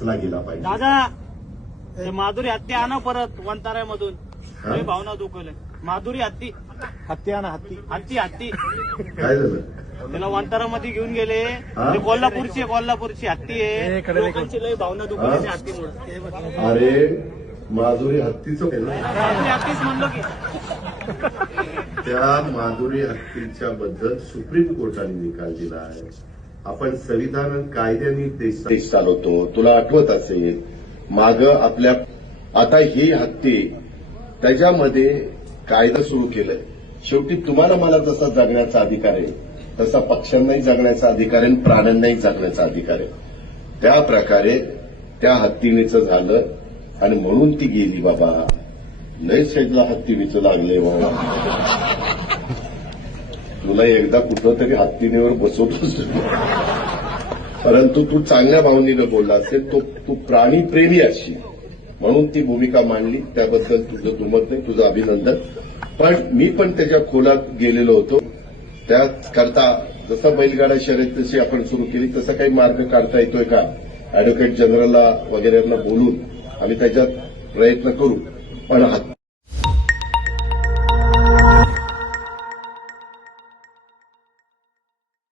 हसला गेला पाहिजे. दादा ते माधुरी हत्ती आणा परत वंताऱ्यामधून. लय भावना दुखवले. माधुरी हत्ती हत्ती आणा हत्ती. हत्ती हत्ती काय झालं? त्याला वंतारामध्ये घेऊन गेले. ते कोल्हापूरची हत्ती आहे. लोकांची लय भावना दुखवली त्या हत्तीमुळे. अरे माधुरी हत्तीचं हत्तीच म्हणलो की त्या माधुरी हत्तीच्या बद्दल सुप्रीम कोर्टाने निकाल दिला आहे. आपण संविधान आणि कायद्याने देश चालवतो. तुला आठवत असेल माग आपल्या आता ही हत्ती त्याच्यामध्ये कायदा सुरू केलाय. शेवटी तुम्हाला मला जसा जगण्याचा अधिकार आहे तसा पक्ष्यांनाही जगण्याचा अधिकार आहे, प्राण्यांनाही जगण्याचा अधिकार आहे. त्या प्रकारे त्या हत्तीनेच झालं आणि म्हणून ती गेली. बाबा लय शेजला हत्तीनेच लागले बाबा. तुला एकदा कुठं तरी हत्तीनेवर बसवतोस, परंतु तू चांगल्या भावनेनं बोलला असेल. तू प्राणीप्रेमी असशील म्हणून ती भूमिका मांडली. त्याबद्दल तुझं दुमत नाही, तुझं अभिनंदन. पण मी पण त्याच्या खोलात गेलेलो होतो. त्याकरता जसं बैलगाडा शर्यत तशी आपण सुरू केली तसा काही मार्ग काढता येतोय का अॅडव्होकेट जनरलला वगैरेंना बोलून आम्ही त्याच्यात प्रयत्न करू. पण